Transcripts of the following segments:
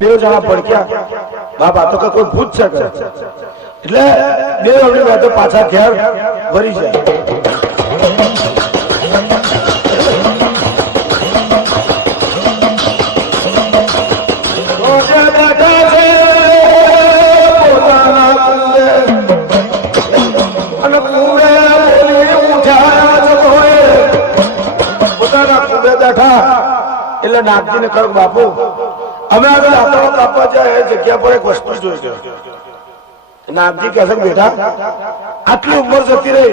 બે જણા પડક્યા બાપા તો કે કોઈ ભૂત છે કે એટલે બે અવળી તો પાછા ઘેર વરી જાય એટલે નાગજી ને કહ્યું બાપુ અમે આગળ આંકડો કાપવા જાય જગ્યા પર એક વસ્તુ જોઈ ગયો નાગજી કહે છે બેટા આટલી ઉંમર જતી રહી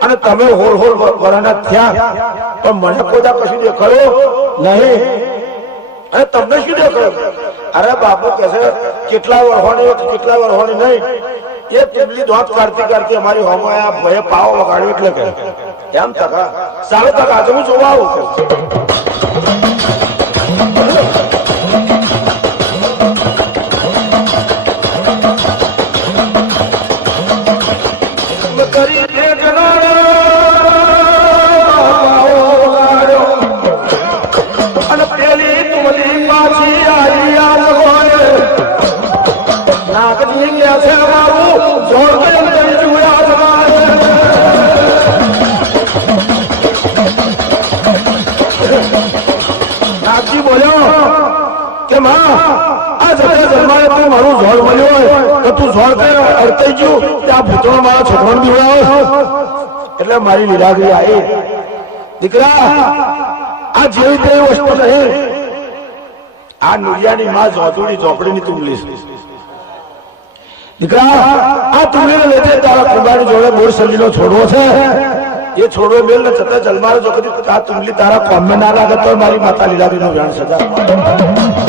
અને તમે હોળ હોળ વરાના થયા પણ મને કોઈ કશું દેખાયો નહીં અને તમને શું દેખાયો અરે બાપુ કહે છે કેટલા વર્ષોની નહીં એ ટીમલી ધોત કાઢતી કાઢતી અમારી હોમો આ ભય પાવો વગાડ્યો એટલે કે એમ ટકા સારો ટકા આજે હું જોવા આવું એટલે મારી લીલાગરી આવી દીકરા આ જેવી તેવી વસ્તુ નહીં આ નુરિયાની માં જોતુડી ચોપડી ની તુમલી દીકરા આ તુમલી લેતે તારા કુંભાની જોડે બોર સલીનો છોડવો છે એ છોડવો મેલ ને છતાં જલમારો જો કદી આ તુમલી તારા કોમે ના લાગે તો મારી માતા લીલાગરી નો વ્યાણ સજા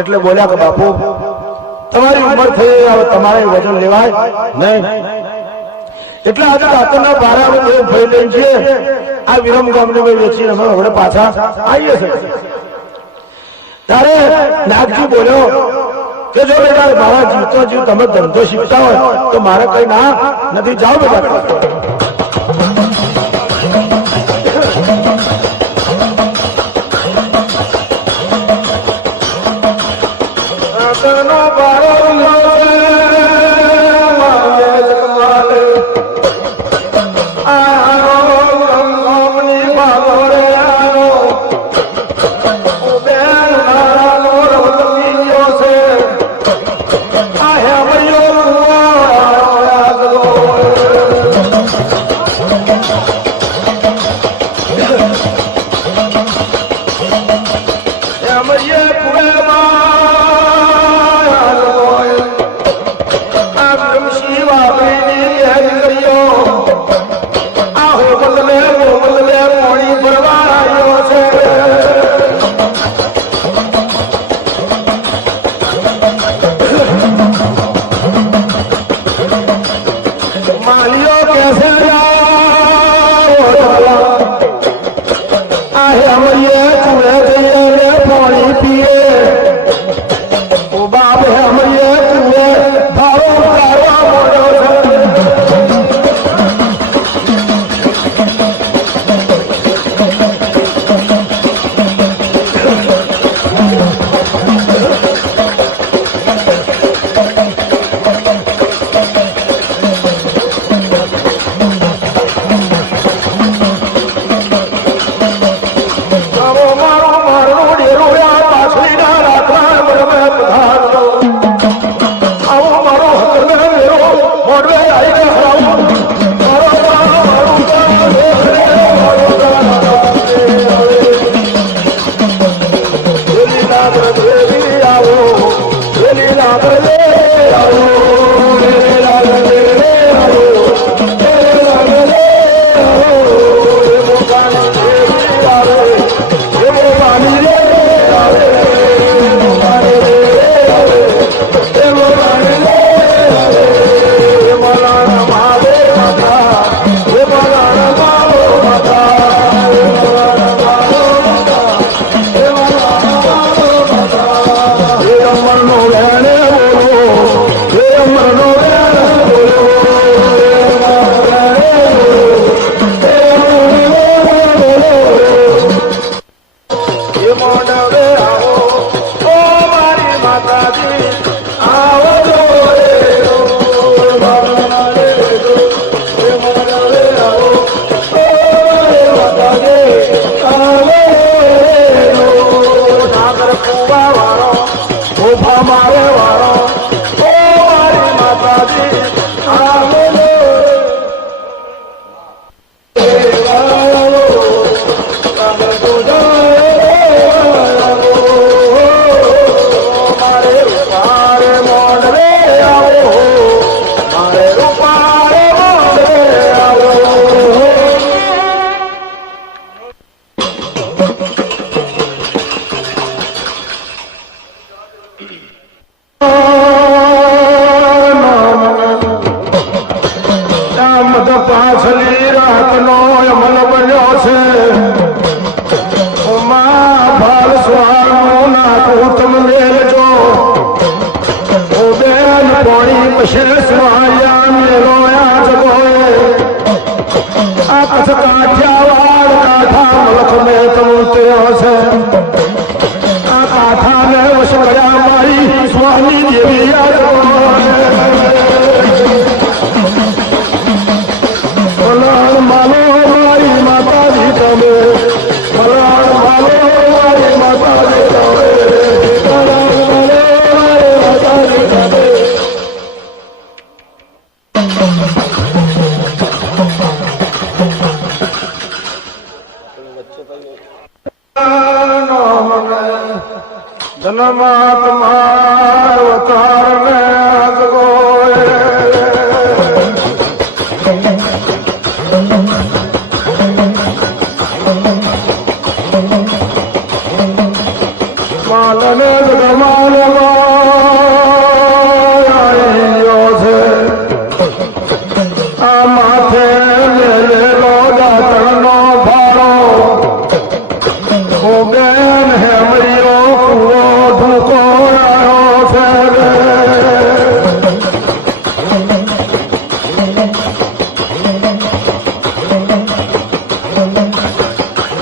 એટલે બોલ્યા કે બાપુ તમારી ઉંમર થઈ હવે તમારે વજન લેવાય નહીં એટલે આજે રાતના બારા અમે ભય લઈને છીએ આ વિરમ ગામને વેચીને અમે હવે પાછા આવીએ છીએ ત્યારે નાગજી બોલ્યો કે જો બેટા મારા જીવતો જીવ તમે ધંધો શીખતા હોય તો મારે કઈ ના નથી જાઓ બેટા મત પાછલી રાતનો અમલ બન્યો છે ભાલ સ્વારનું નાખું તમે મેળજો ઓ બેન પોણી પછી સ્વાયા મેળો આ જગોએ આ કચ્છ કાઠિયાવાડ કાઠા મલક મેં તમે ઉતર્યો છે આ કાઠાને વશ કર્યા મારી સ્વામી દેવી આ જગોએ મલાણ માલો મારી માતાજી તમે મલાણ માલો મારી માતાજી તમે મલાણ માલો મારી માતાજી તમે જન્માત્મા અવતારને જગોએ માલને જગમાલમાં છે આ માથે મેલેલો દાતણનો ભાળો ઓ બેન હેમરીઓ કુવો ઢૂકો આવ્યો છે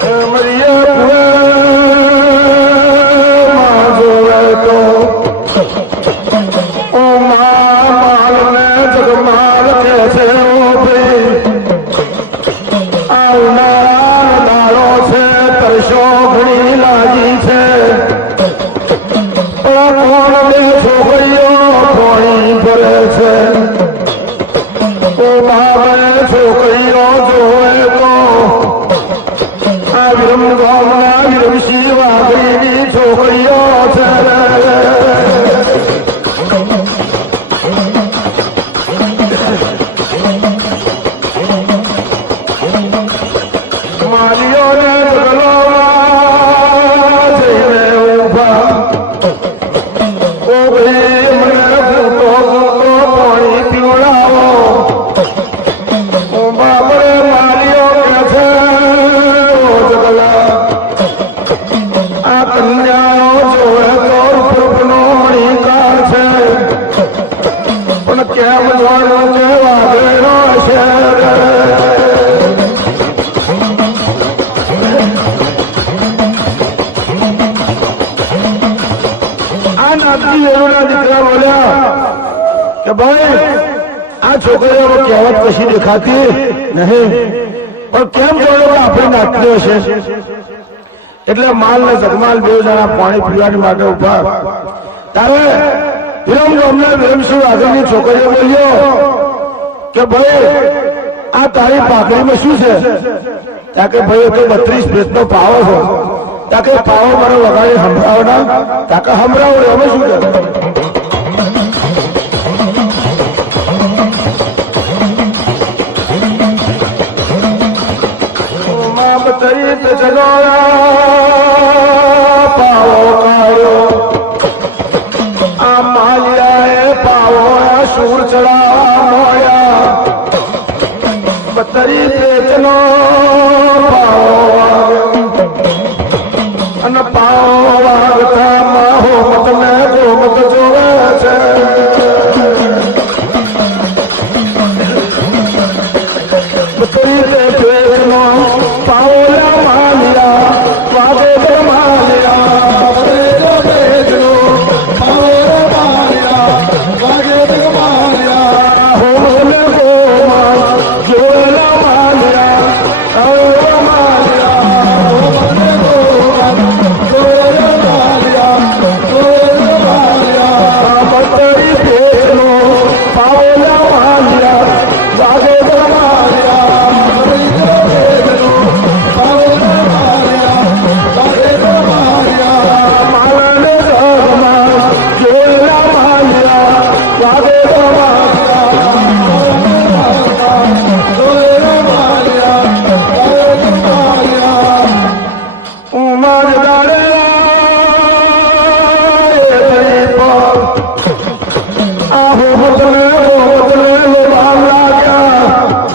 હેમરીએ દીકરા બોલ્યા કે ભાઈ આ છોકરીઓ કહેવત કશી દેખાતી નહીં પણ કેમ જોયો કે આપણે નાટ્યો છે એટલે માલ ને જગમાલ બે જણા પાણી પીવાની માટે ઉભા તારે વિરમ ગામના વિરમસિંહ આગળની છોકરીઓ બોલ્યો કે ભાઈ આ તારી પાઘડીમાં શું છે ત્યાં કે ભાઈ તો 32 ભેંસનો પાવો છે ત્યાં કે પાવો મારો વગાડી સંભળાવના ત્યાં કે સંભળાવડે અમે શું કરે તરીત જગોયા પાવો કાઢ્યો આ માલિયાએ પાવો સૂર ચડાવવા મોયા બતરી તેજનો પાવો અને પાવો વાગતા માહો મતને ગોમત જોવે છે બતરી તેજનો પાઓલા માલિયા વાગે માલિયા બેજો પાઓલા માલિયા વાગે માલિયા હોલે ગોમા જોલા માલિયા ઓ માલિયા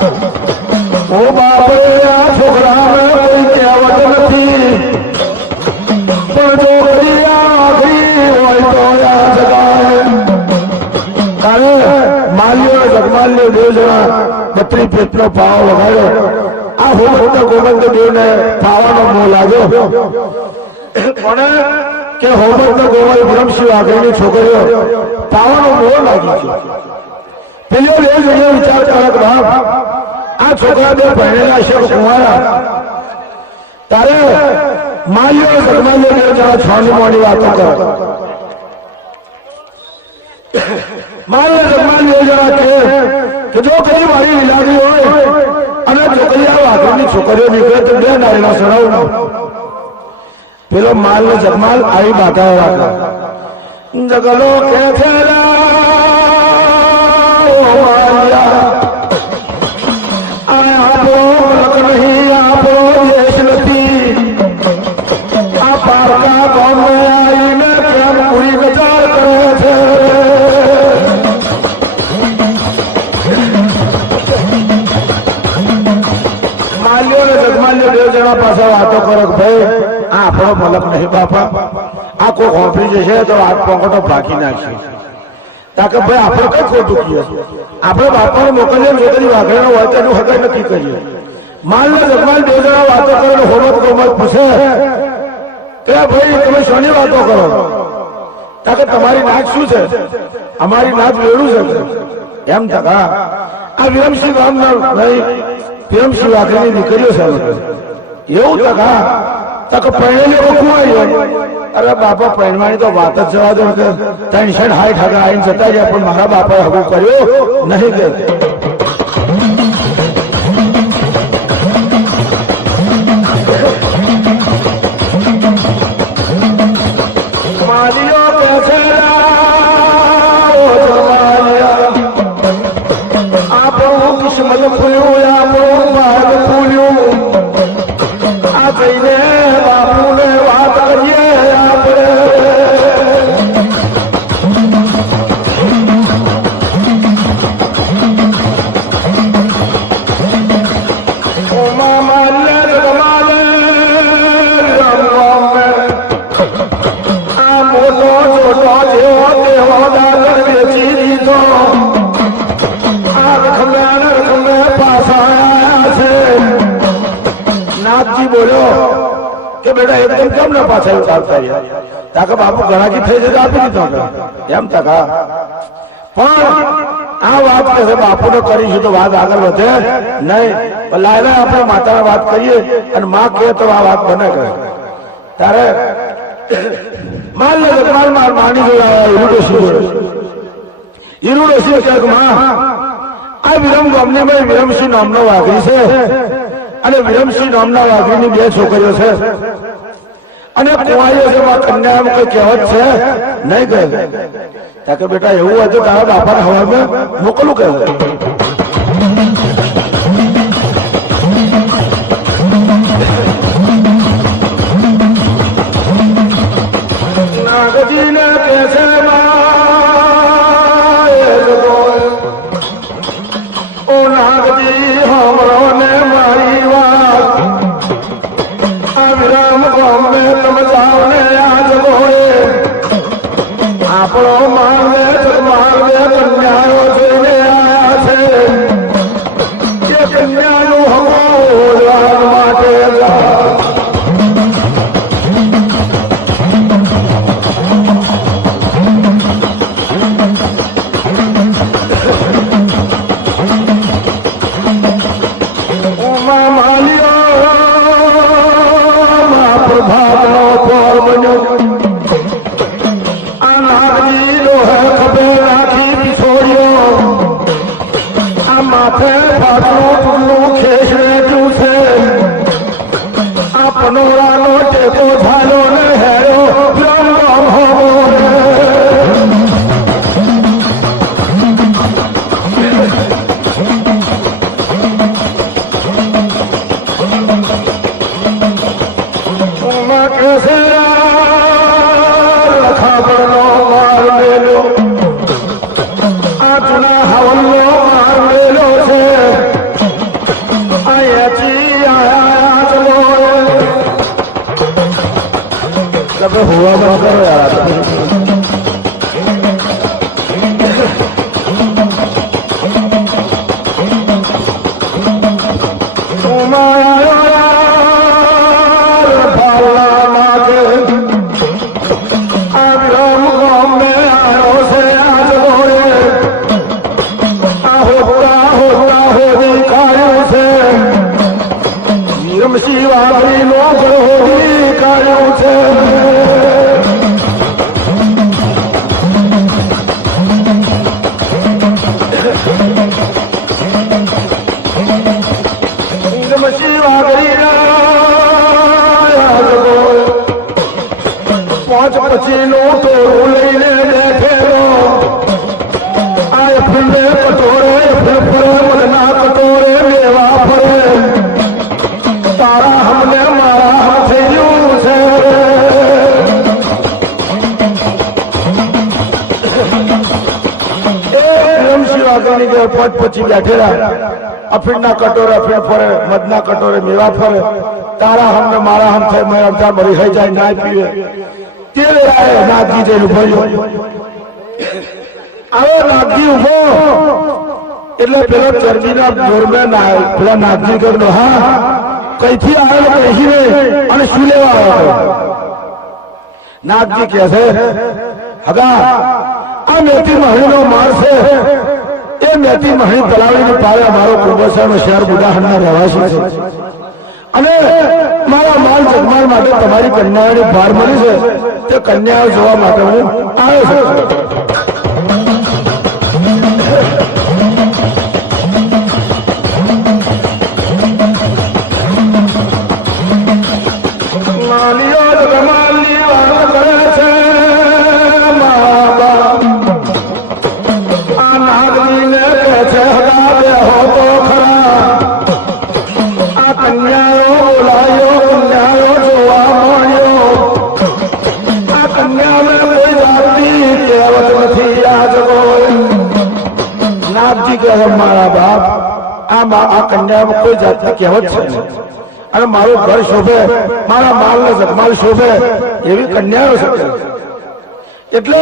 ઓ બાપે આ છોકરાને કોઈ કહેવત નથી, પણ જો કરી આખરી હોય તો આ જગાય. તારે માલ્યો જગમાલ્યો દેવ જણા 32 પેટનો પાવ વગાડ્યો. આ હોમત ગોવિંદ દેવને પાવાનો મોહ લાગ્યો. કોને કે હોમત ગોવિંદ બ્રહ્મસિંહ આગળની છોકરીઓ પાવાનો મોહ લાગી છે. પેલો દેવ જણે વિચાર કરે બાપ આ છોકરા બે ભણેલા છે કુંવારા, તારે માલ્યો જગમાલ્યો દેવ જણા છાની મોની વાતો કરે. માલ્યો જગમાલ્યો જણા કે જો કદી મારી વિલાદી હોય અને છોકરીઓ આગળની છોકરીઓ નીકળે તો બે નારીના સડાવું. પેલો માલ ને જગમાલ આવી બાધા રાખે. જગલો કે છે આપણો નહીં, આપણો દેશ નથી. આ પારકા ગામને આવીને કેમ પૂરી વિચાર કરે છે. માલ્યો ને જગમાલ્યો દેવ જણા પાસે વાતો કરો કે ભાઈ આ આપણો મલક નહીં બાપા, આ કોઈ હોંફી જશે તો હાથ પોંકટો ભાગી નાખશે. તાકે ભાઈ આપણે કઈ ખોટું કહીએ, આપણે બાપાને મોકલીએ છોકરી વાઘરેનો હોય તો એનું હકાઈ નક્કી કરીએ. માલ ને જગમાલ દેવ જણા વાતો કરે ને હોમત ગોમત પૂછે કે ભાઈ તમે શોની વાતો કરો? તાકે તમારી નાચ શું છે? અમારી નાચ વેડું છે એમ. તકા આ વિરમસિંહ ગામના નહીં, વિરમસિંહ વાઘરેની દીકરીઓ છે એવું. તકા તક પહેણેલી રોકવું આવ્યો. અરે બાપા પહેણવાની તો વાત જ જવા દો કે 360 આગળ આવીને જતા રહ્યા, પણ મારા બાપાએ હગું કર્યો નહીં કે માલિયો આપણું કિસ્મત ખુલ્યું, આપણું ભાગ ખુલ્યું. આ જઈને બાપુને વાત કરીએ આપણે. આ મોટો છોટો જેવો તેવો દાદર વેચી દીધો. આ રખમે પાછા આવ્યા છે. નાથજી બોલ્યો કે બેટા એકદમ કેમ ના પાછા ચાલતા રહ્યા? તાકે બાપુ ઘણાકી થઈ જશે આપી દીધો એમ. તકા પણ આ વાત કે બાપુને કરીશું તો વાત આગળ વધે નહીં. લાયલા આપણે માતાને વાત કરીએ અને માં કહે તો આ વાત બને કરે. તારે માલ ને જગમાલ માની જોડાયા ઈરુડોસી કે માં આ વિરમ ગામની ભાઈ વિરમસિંહ નામનો વાઘરી છે અને વિરમસિંહ નામના વાઘરીની 2 છોકરીઓ છે અને કુંવારીઓ છે. કન્યા એમ કઈ કહેવત છે નહીં કહે. તાકે બેટા એવું હોય તો તારા બાપાને હવામાં મોકલું કહે. નાગજીને કે છે ઓ નાગજી હમરો ને મારી વાત. આ વિરામ ગામે તમે જાઓ ને આજ બોએ આપણો મારને કન્યાઓ જોઈને આવ્યા છે. વાઘરી નો ગળહોડી કાઢ્યું છે ઈરમશી વાઘરી પાંચ પછી નો ટોળું લઈને બેઠેલો આ ફૂલે કટોરે ફરે મગના કટોરે લેવા ફરે તારા હમને મારા હમ થઈ ગયું છે પછી બેઠેલા અફીણના કટોરે અફીણ ફરે મધના કટોરે મેવા ફરે તારા હમને મારા હમ થાય મેં અડધા મરી થઈ જાય ના પીવે તે નાગજી જઈને ઉભો આવો નાગજી ઉભો એટલે પેલો ચરબીના જોરમે ના પેલા નાગજી કરનો હા કઈથી આવેલો કહીને અને શું લેવા આવ્યો નાગજી કહે છે હગા આ મેથી મહણીનો માર છે એ મેથી મહણી તલાવડીને પાવે મારો કુંભસાનો શહેર બુઢાહણના રહેવાસી છે અને મારા માલ જગમાલ માટે તમારી કન્યાઓની ભાર મળી છે તે કન્યાઓ જોવા માટે હું આવ્યો છું મારા બાપ આ કન્યામાં કોઈ જાતની કહેવત છે અને મારું ઘર શોભે મારા માલ ને જગમાલ શોભે એવી કન્યાઓ છે એટલે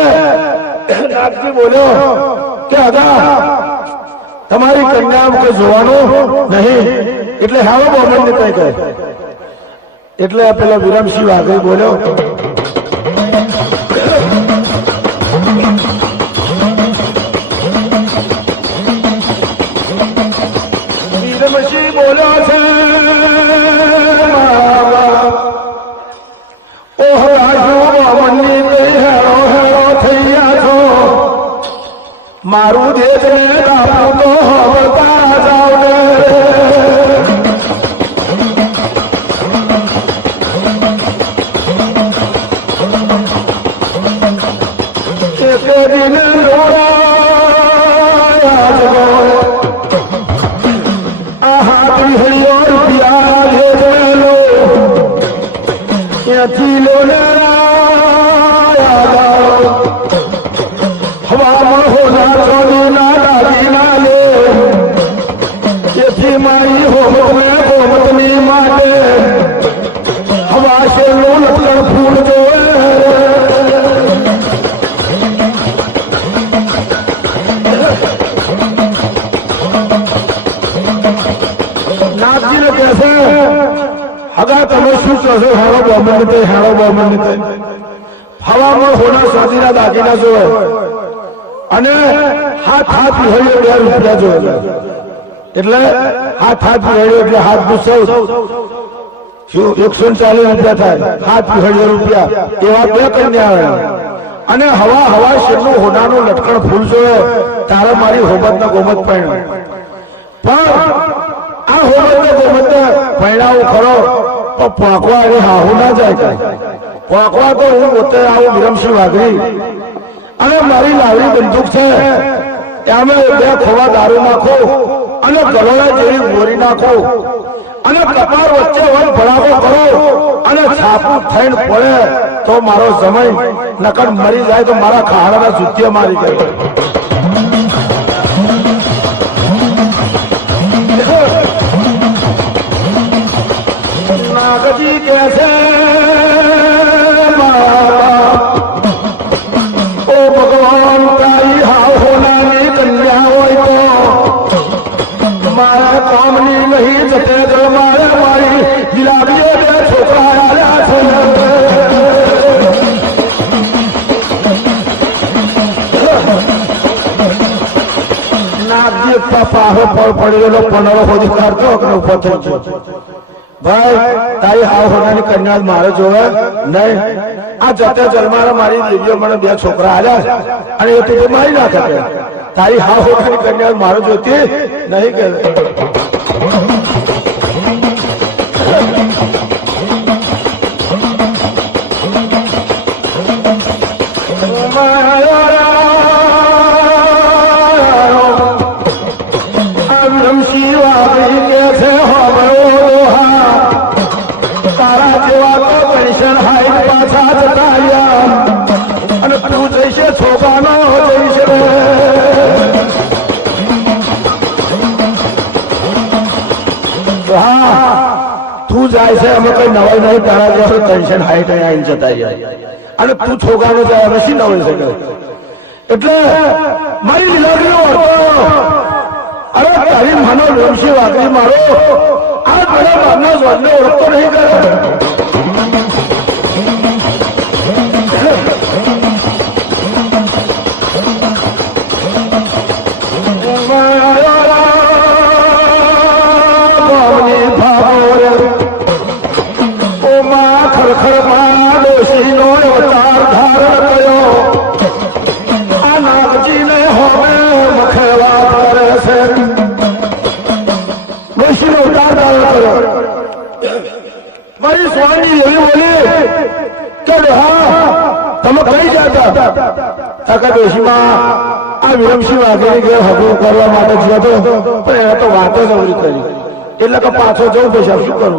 નાગજી બોલ્યો કે અગા તમારી કન્યામાં કોઈ જોવાનું નહીં એટલે હાવો બોમન ને કઈ કહે એટલે પેલો વિરમસિંહ વાઘરી બોલ્યો બોલ્યો છે ઓહ રાજુ બામણની હેરો હેરો થઈ ગયા છો મારું દેશ ને દાપું તો હવતા જાવ એક દિન હવામાં હોના ચોની ના દાદી ના લે તેથી મારી હોમે ગોમતની માટે હવા શેરનું લક્ષણ ફૂલ જોવે નાગજીને કહેશે હગા તમે શું કહેશો હેણો બોમન તે હેણો બોમન તે હવામાં હોના સાદીના દાગીના જોવે અને હાથ હાથ વિહળ્યો 2 રૂપિયા જોવે એટલે હાથ હાથ વિહળ્યો એટલે હાથ ગુસ્સો 140 રૂપિયા થાય હાથ વિહળ્યો રૂપિયા એવા 2 કન્યા અને હવા હવા શેરનું હોનાનું લટકણ ફૂલ જોવે તારે મારી હોબતના ગોમત પહેણ્યો પણ આ હોબતના ગોમત પહેણાવું ખરો તો પાંખવા એને હાહુ ના જાય પાંખવા તો હું પોતે આવું વિરમસિંહ વાઘરી અને મારી લાવડી બંદૂક છે અમે 2 ખોવા દારૂ નાખો અને ગલોડા જેવી ગોરી નાખો અને કપાર વચ્ચે વન ભડાકો કરો અને છાપું થઈને પડે તો મારો સમય નકર મરી જાય તો મારા ખાડાના જુત્યા મારી ગયો નાગજી કે છે ઓ ભગવાન તારી હાવ હોનાની કન્યા હોય તો મારા કામની નહીં જતે તો મારે મારી ગુલાબીઓ 2 છોકરા આવ્યા છે નાગજી પાહો પર પડી ગયેલો 15 સુધી કરતો ઉપર થઈ ગયો ભાઈ તારી હાવ હોનાની કન્યા મારે જોવે નહીં. આ જતે જન્મારા મારી દેવીઓ મને 2 છોકરા આવ્યા અને એ તું મારી નાખે કે તારી હાવ હોનાની કન્યા મારે જોતી નહીં કે તું જાય છે અમે કઈ નવાઈ નહીં તારા જેવો ટેન્શન હાઈટ આવીને જતા જાય અને તું છોકરાનો જાય અમે શી નવાઈ શકે એટલે મારી લીલાડીઓ અરે તારી માનો રમશી વાગરી મારો આ બધા બારના સ્વાદને ઓળખતો નહીં કરે મારી સ્વામી એવી બોલી કે તમે કઈ જતા કાકા ડોશીમાં આ વિરમસિંહ વાઘેરી ઘેર હગું કરવા માટે જતો પણ એને તો વાતો જ અવરી કરી એટલે કે પાછો જવું પછી શું કરું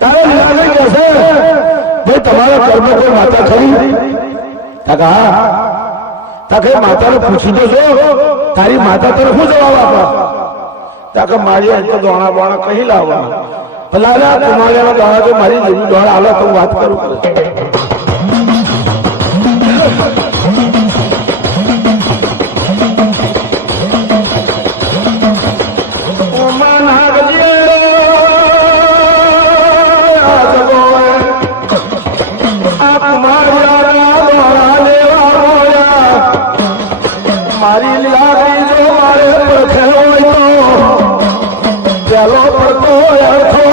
તારે લીલા કે છે ભાઈ તમારા કર્મ કોઈ માતા ખરી કાકા હા તાકે માતાને પૂછી દો છો તારી માતા તરફ શું જવાબ આપે તાકે મારી અહીં તો દોણા બોણા કહી લાવવા ભલા કુમારિયાનો દોણા જો મારી જેવી દોણા હાલો તો વાત કરું મારી લાગી જો મારે પડખે હોય તો પેલો પડતો અર્થો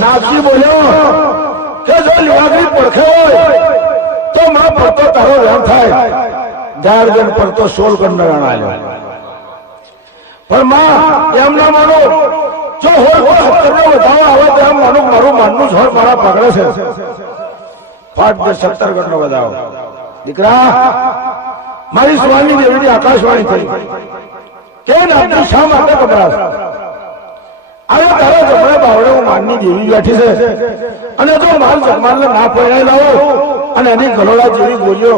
નાથજી બોલ્યો કે જો લાગી પડખે હોય તો માં પડતો તારો રામ થાય ગાર્જન પડતો 16 ગણના આવ્યો પણ માં એમ ના માનો જો હોય 70 વધાવો આવે તો એમ માનું મારું માનનું જ હોય મારા પકડે છે 17 ગણનો વધાવો દીકરા મારી સ્વામી દેવીની આકાશવાણી થઈ કે નામની શા માટે ગભરાશ આવે તારા જમણે બાવડે હું માનની દેવી બેઠી છે અને જો માલ જમવાને ના પડાઈ લાવો અને એની ગલોડા જેવી ગોળીઓ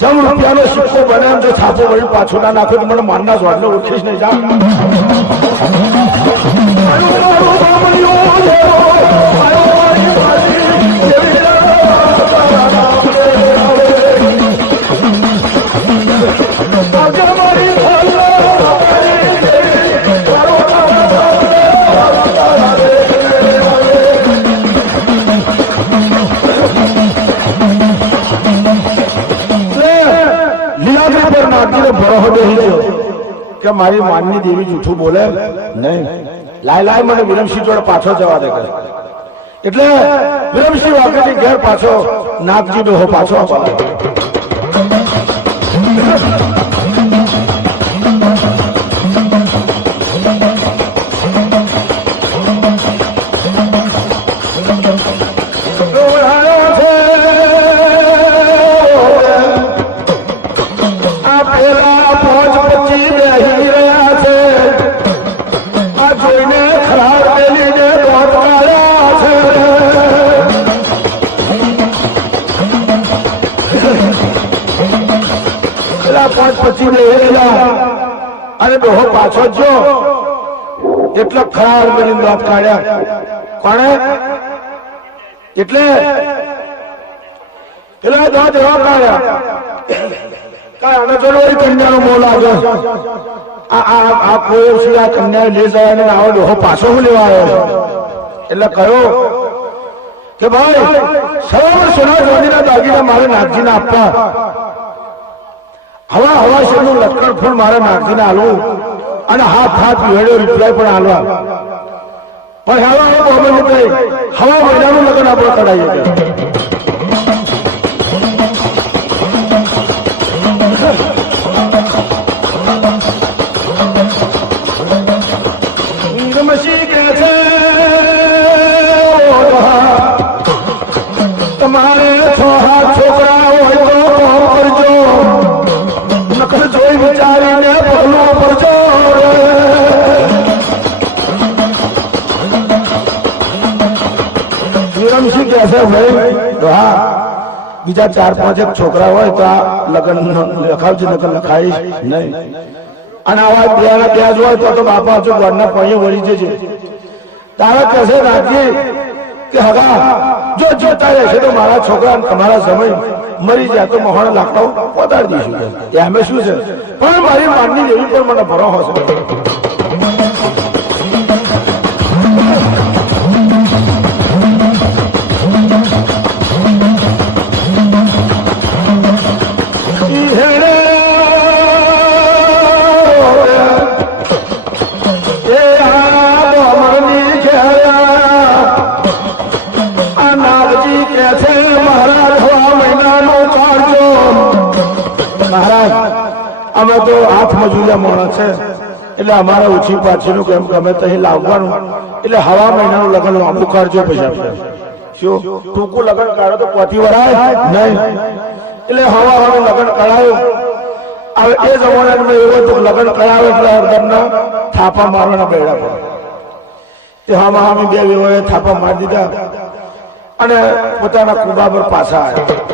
જમ રૂપિયાનો સિક્કો બને એમ જો છાપો વળી પાછો ના નાખો તો મને માનના સ્વાદને ઓળખીશ નહીં જા કે મારી માનની દેવી જૂઠું બોલે નહીં લાય મને વિરમસિંહ જોડે પાછો જવા દે એટલે વિરમસિંહ વાઘેરી ઘેર પાછો નાગજી ડોહો પાછો અને ડોહો પાછો જો એટલો ખરાબ બની વાત કાઢ્યા કોણે એટલે પેલા દાદ એવા કાઢ્યા કાંઈ આને ચલો એ કન્યાનો મોલ આવ્યો આ કોઈ આ કન્યા લઈ જાય અને આવો ડોહો પાછો હું લેવા આવ્યો એટલે કહ્યો કે ભાઈ સવારે સોના ચાંદીના દાગીના મારે નાથજીને આપવા હવા હવા શેનું લશ્કર ફૂલ મારે નાખીને હાલવું અને હાથ વેડ્યો રિપ્લાય પણ હાલવા પણ હવા બોમ્બે કઈ હવા મહિનાનું લગ્ન આપણે કરાવીએ તમારે છોકરા હોય તો કરજો નકર જોઈ વિચારીને પગલું કરજો વિરમસિંહ કહે છે ભાઈ હા બીજા 4-5 છોકરા હોય તો આ લગ્ન લખાવજે નકર લખાઈશ નહીં અને આવા ત્યાં જ હોય તો બાપા જો ઘરના પૈયે વળી જજે તારે કહેશે રાખી કે હગા જો જોતા રહેશે તો મારા છોકરા તમારા સમય મરી જાય તો મહોણ લાકડાઓ પતાડી દઈશું એમ શું છે પણ મારી માનની એવી પણ મને ભરોસો છે અમે તો હાથ મજૂરિયા માણસ છે એટલે અમારે ઓછી પાછીનું કેમ ગમે ત્યાં લાવવાનું એટલે હવા મહિનાનું લગ્ન લાંબુ કાઢજો પૈસા શું ટૂંકું લગ્ન કાઢો તો પોતી વરાય નહીં એટલે હવાનું લગ્ન કરાયું હવે એ જમાનામાં એવો તો લગ્ન કરાવે એટલે હરદમના થાપા મારવાના બેડા પડે તે હવા અમે બે વેવાએ થાપા મારી દીધા અને પોતાના કુબા પર પાછા આવ્યા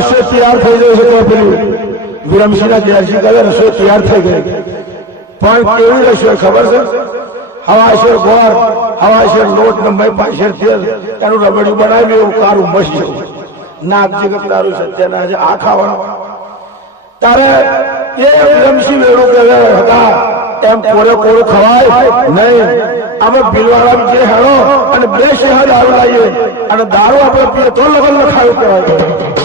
રસોઈ તૈયાર થઈ ગઈ છે તો પેલું વિરમસિંહના દેરજી કહે રસોઈ તૈયાર થઈ ગઈ પણ કેવી રસોઈ ખબર છે હવાશેર ગોળ હવાશેર લોટ ને મય પાશેર તેલ એનું રબડિયું બનાવ્યું એવું કારું મસ્ત જેવું નાગજી તારું સત્યના છે આ ખાવાનું તારે એ વિરમસિંહ વેડું કહે હતા એમ કોરે કોરું ખવાય નહીં અમે બિલવાળા જે હેડો અને 2 શહેર દારૂ લાવીએ અને દારૂ આપણે પીએ તો લગન લખાયું કહેવાય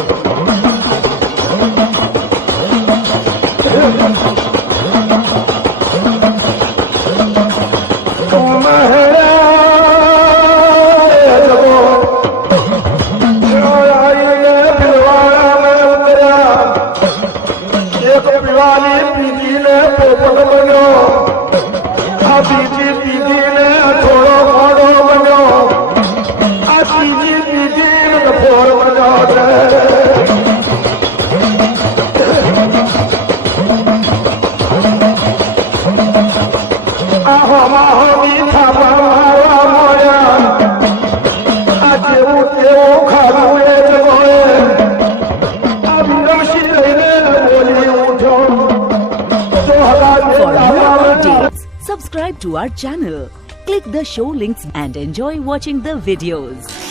Subscribe to our channel, click the show links and enjoy watching the videos.